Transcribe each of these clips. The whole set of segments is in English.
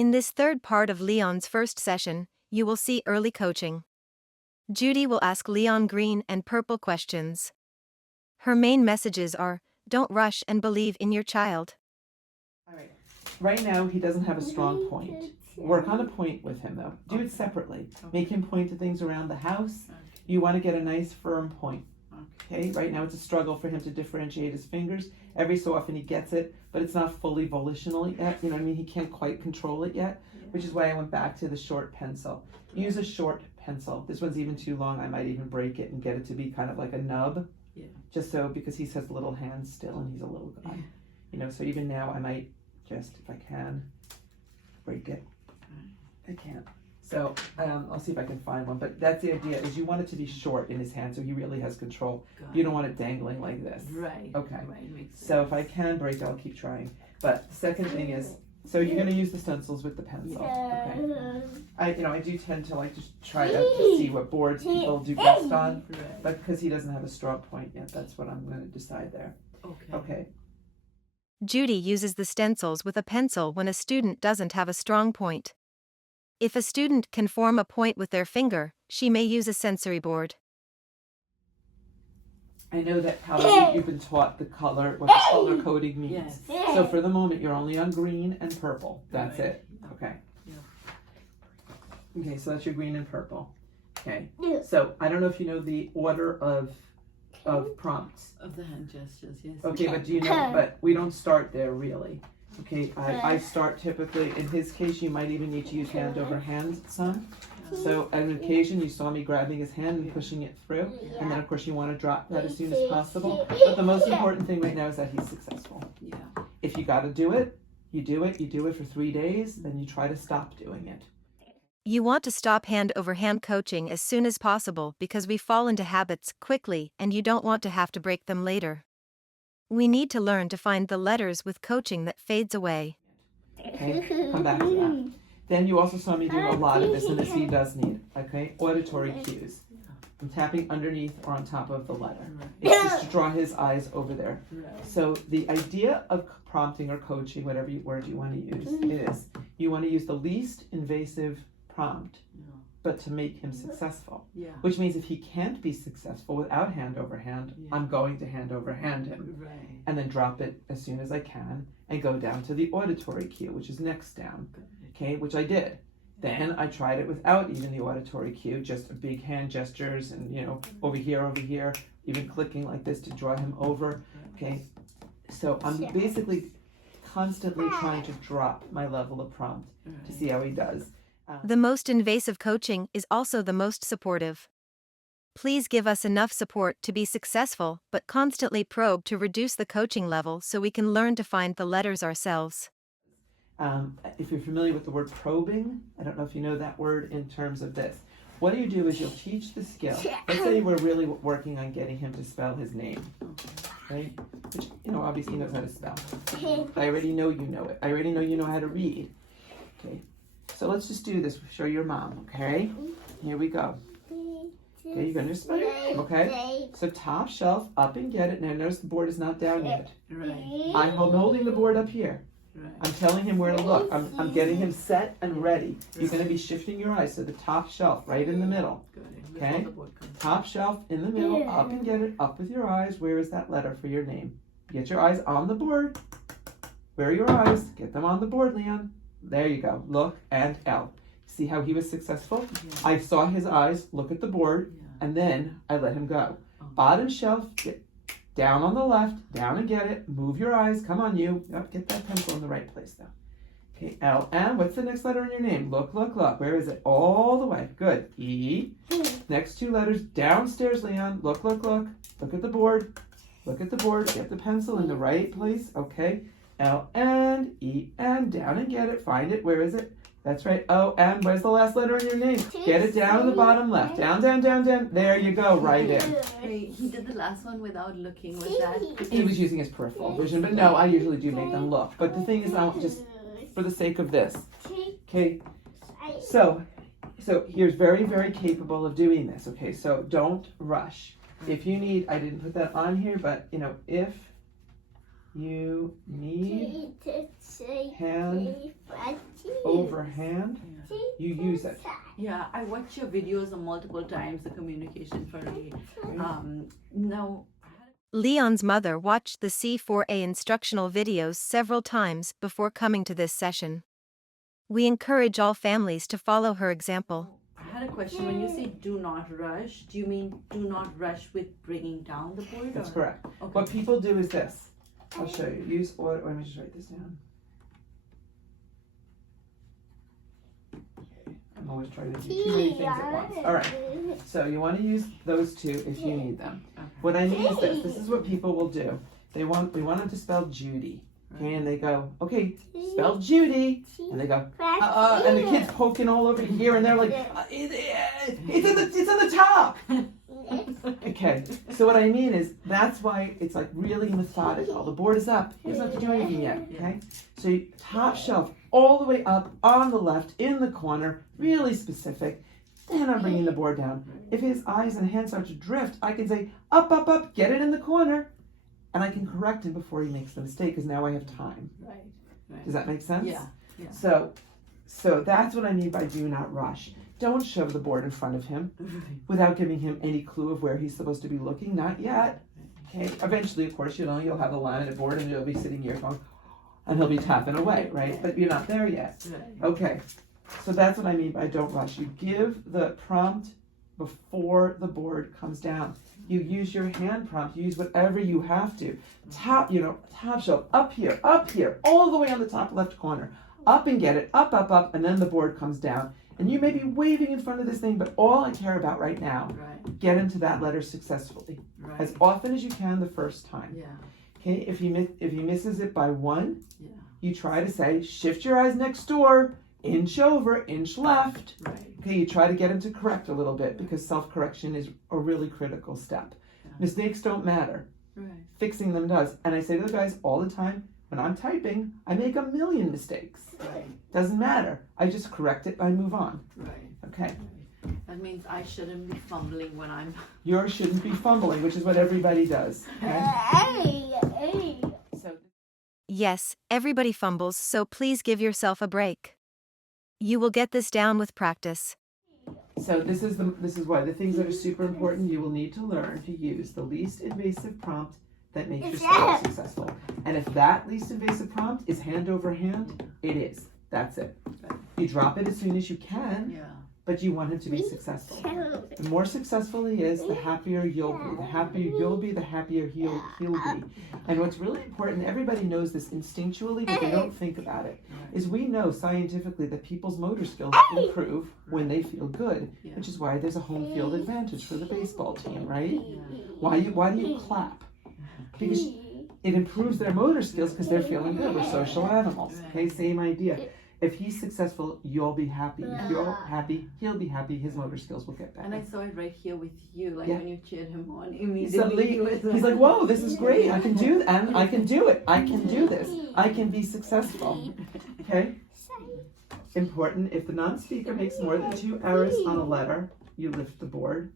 In this third part of Leon's first session, you will see early coaching. Judy will ask Leon green and purple questions. Her main messages are, don't rush and believe in your child. All right. Right now, he doesn't have a strong point. Work on a point with him, though. Do it separately. Make him point to things around the house. You want to get a nice firm point. Okay? Right now, it's a struggle for him to differentiate his fingers. Every so often, he gets it, but it's not fully volitional yet. You know what I mean? He can't quite control it yet, which is why I went back to the short pencil. Use a short pencil. This one's even too long. I might even break it and get it to be kind of like a nub. Yeah. Just so, because he has little hands still, and he's a little guy. You know, so even now, I might just, if I can, break it. I can't. So I'll see if I can find one. But that's the idea, is you want it to be short in his hand so he really has control. You don't want it dangling like this. Right. Okay. Right. Makes sense. So if I can break it, I'll keep trying. But the second thing is, so you're going to use the stencils with the pencil. Okay. I do tend to like to try to see what boards people do best on. Right. But because he doesn't have a strong point yet, that's what I'm going to decide there. Okay. Okay. Judy uses the stencils with a pencil when a student doesn't have a strong point. If a student can form a point with their finger, she may use a sensory board. I know that probably you've been taught what the color coding means. Yes. So for the moment, you're only on green and purple. That's Right. it. Okay. Yeah. Okay, so that's your green and purple. Okay. So I don't know if you know the order of prompts. Of the hand gestures, yes. Okay, but do you know? But we don't start there really. Okay, I start typically. In his case, you might even need to use hand over hand some. So on an occasion, you saw me grabbing his hand and pushing it through, and then of course you want to drop that as soon as possible. But the most important thing right now is that he's successful. Yeah. If you got to do it, you do it. You do it for 3 days, then you try to stop doing it. You want to stop hand-over-hand coaching as soon as possible because we fall into habits quickly and you don't want to have to break them later. We need to learn to find the letters with coaching that fades away. Okay, come back to that. Then you also saw me do a lot of this, and this he does need. Okay, auditory cues. I'm tapping underneath or on top of the letter. It's just to draw his eyes over there. Right. So the idea of prompting or coaching, whatever word you want to use, is you want to use the least invasive prompt, Yeah. but to make him successful. Yeah. Which means if he can't be successful without hand over hand, Yeah. I'm going to hand over hand him. Right. And then drop it as soon as I can and go down to the auditory cue, which is next down. Okay, which I did. Then I tried it without even the auditory cue, just big hand gestures and, over here, even clicking like this to draw him over. Okay, so I'm basically constantly trying to drop my level of prompt to see how he does. The most invasive coaching is also the most supportive. Please give us enough support to be successful, but constantly probe to reduce the coaching level so we can learn to find the letters ourselves. If you're familiar with the word probing, I don't know if you know that word in terms of this. What you do is you'll teach the skill. Let's say we're really working on getting him to spell his name, right? Which, obviously he knows how to spell. I already know you know it. I already know you know how to read. Okay, so let's just do this. Show your mom, okay? Here we go. Okay, you're gonna spell your name, okay? So top shelf, up and get it. Now notice the board is not down yet. Right. I'm holding the board up here. Right. I'm telling him where to look. I'm getting him set and ready. You're going to be shifting your eyes to the top shelf, right in the middle. Good. Okay? Top shelf in the middle, up and get it, up with your eyes. Where is that letter for your name? Get your eyes on the board. Where are your eyes? Get them on the board, Leon. There you go. Look and L. See how he was successful? Yeah. I saw his eyes look at the board, Yeah. and then I let him go. Oh. Bottom shelf, get down on the left, down and get it. Move your eyes. Come on, you. Yep, get that pencil in the right place, though. Okay, L. And what's the next letter in your name? Look, look, look. Where is it? All the way. Good. E. Next 2 letters downstairs, Leon. Look, look, look. Look at the board. Look at the board. Get the pencil in the right place. Okay. L and E and down and get it. Find it. Where is it? That's right. O and where's the last letter in your name? Get it down in the bottom left. Down, down, down, down. There you go. Right in. Wait, he did the last one without looking. Was that? He was using his peripheral vision, but no, I usually do make them look. But the thing is, I don't just for the sake of this. Okay. So here's very, very capable of doing this. Okay. So don't rush. If you need, I didn't put that on here, but if You need hand over hand. You use it. Yeah, I watch your videos multiple times, the communication for me. Now, Leon's mother watched the C4A instructional videos several times before coming to this session. We encourage all families to follow her example. I had a question. When you say do not rush, do you mean do not rush with bringing down the board? That's or? correct. Okay. What people do is this. I'll show you. Use order. Let me just write this down. I'm always trying to do too many things at once. All right. So you want to use those two if you need them. Okay. What I mean is this. This is what people will do. We want them to spell Judy. Okay, and they go, okay, spell Judy. And they go, and the kid's poking all over here, and they're like, it's in the top. Okay, so what I mean is that's why it's like really methodical. The board is up. He doesn't have to do anything yet. Okay, so you, top shelf all the way up on the left in the corner, really specific. Then I'm bringing the board down. If his eyes and hands start to drift, I can say up, up, up, get it in the corner. And I can correct him before he makes the mistake because now I have time. Right. Does that make sense? Yeah. So that's what I mean by do not rush. Don't shove the board in front of him without giving him any clue of where he's supposed to be looking. Not yet. Okay. Eventually, of course, you'll have a laminate board and you'll be sitting here going, and he'll be tapping away, right? But you're not there yet. Okay. So that's what I mean by don't rush. You give the prompt before the board comes down. You use your hand prompt. You use whatever you have to. Top shelf, up here, all the way on the top left corner. Up and get it, up, up, up, and then the board comes down. And you may be waving in front of this thing, but all I care about right now, get into that letter successfully. As often as you can the first time. Yeah. Okay, if he misses it by one, you try to say, shift your eyes next door, inch over, inch left. Right. Okay, you try to get him to correct a little bit because self-correction is a really critical step. Mistakes don't matter. Right. Fixing them does. And I say to the guys all the time, when I'm typing, I make a million mistakes. Right. Doesn't matter. I just correct it, I move on. Right. Okay? That means I shouldn't be fumbling when I'm. Yours shouldn't be fumbling, which is what everybody does. Okay? So Yes, everybody fumbles, so please give yourself a break. You will get this down with practice. So this is why the things that are super important. You will need to learn to use the least invasive prompt that makes your spelling successful. And if that least invasive prompt is hand over hand, it is. That's it. You drop it as soon as you can, but you want him to be successful. The more successful he is, the happier you'll be. The happier you'll be, the happier he'll be. And what's really important, everybody knows this instinctually, but they don't think about it, is we know scientifically that people's motor skills improve when they feel good, which is why there's a home field advantage for the baseball team, right? Why do you clap? Because it improves their motor skills because they're feeling good. We're social animals. Okay, same idea. If he's successful, you'll be happy. If you're happy, he'll be happy. His motor skills will get better. And I saw it right here with you, like Yeah. when you cheered him on immediately. Suddenly, he's like, "Whoa, this is great! I can do that, and I can do it. I can do this. I can be successful." Okay. Important. If the non-speaker makes more than 2 errors on a letter, you lift the board.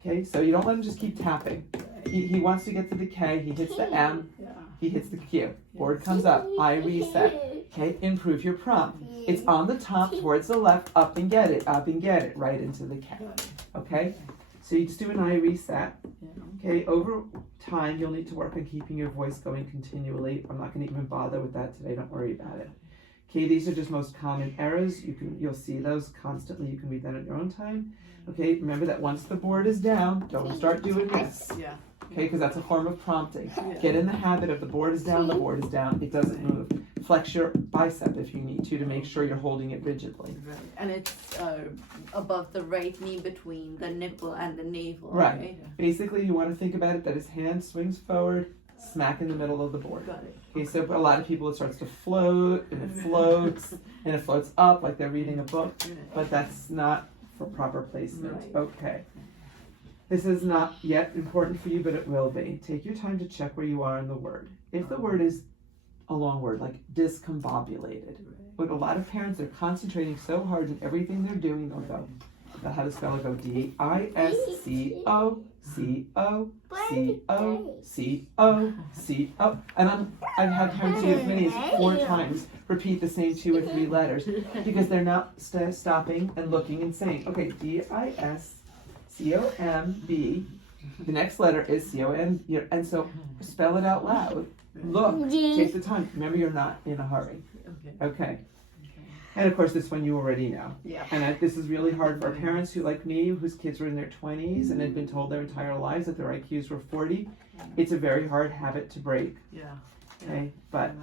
Okay. So you don't let him just keep tapping. He wants to get to the K. He hits the M. He hits the Q. Board comes up. I reset. Okay, improve your prompt. It's on the top towards the left, up and get it, right into the K. Okay? So you just do an I reset. Okay, over time you'll need to work on keeping your voice going continually. I'm not going to even bother with that today, don't worry about it. Okay, these are just most common errors. You'll see those constantly. You can read that at your own time. Okay, remember that once the board is down, don't start doing this. Okay, because that's a form of prompting. Get in the habit of the board is down, it doesn't move. Flex your bicep if you need to make sure you're holding it rigidly. Right. And it's above the right knee between the nipple and the navel. Right. Basically, you want to think about it that his hand swings forward, smack in the middle of the board. Got it. Okay, so a lot of people, it starts to float, and it floats, and it floats up like they're reading a book, but that's not for proper placement. Right. Okay. This is not yet important for you, but it will be. Take your time to check where you are in the word. If the word is a long word, like discombobulated, but a lot of parents are concentrating so hard in everything they're doing, they'll go, How to spell it? Go D-I-S-C-O-C-O-C-O-C-O. And I've had parents do as many as 4 times repeat the same 2 or 3 letters because they're not stopping and looking and saying, okay, D-I-S-C-O-M-B. The next letter is C-O-M, and so spell it out loud. Look, take the time. Remember, you're not in a hurry. Okay. And of course, this one you already know. Yeah. And this is really hard for parents who, like me, whose kids were in their 20s and had been told their entire lives that their IQs were 40. It's a very hard habit to break. Yeah. Okay, but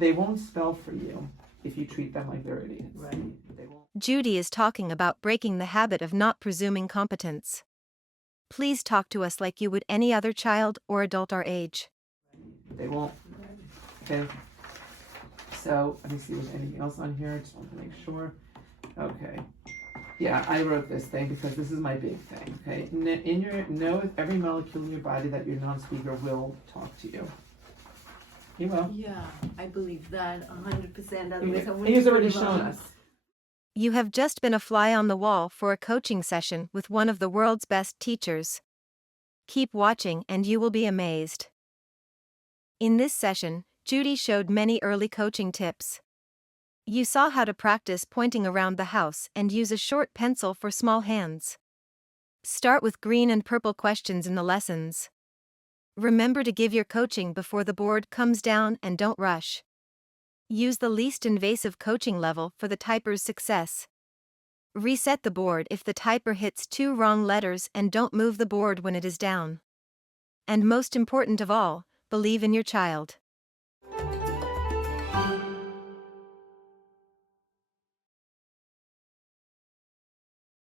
they won't spell for you if you treat them like they're idiots. Right. They won't. Judy is talking about breaking the habit of not presuming competence. Please talk to us like you would any other child or adult our age. They won't. Okay. So let me see if there's anything else on here. Just want to make sure. Okay. Yeah, I wrote this thing because this is my big thing. Okay. Know every molecule in your body that your non-speaker will talk to you. He will. Yeah, I believe that 100%. He's already shown us. You have just been a fly on the wall for a coaching session with one of the world's best teachers. Keep watching and you will be amazed. In this session, Judy showed many early coaching tips. You saw how to practice pointing around the house and use a short pencil for small hands. Start with green and purple questions in the lessons. Remember to give your coaching before the board comes down and don't rush. Use the least invasive coaching level for the typer's success. Reset the board if the typer hits 2 wrong letters and don't move the board when it is down. And most important of all, believe in your child.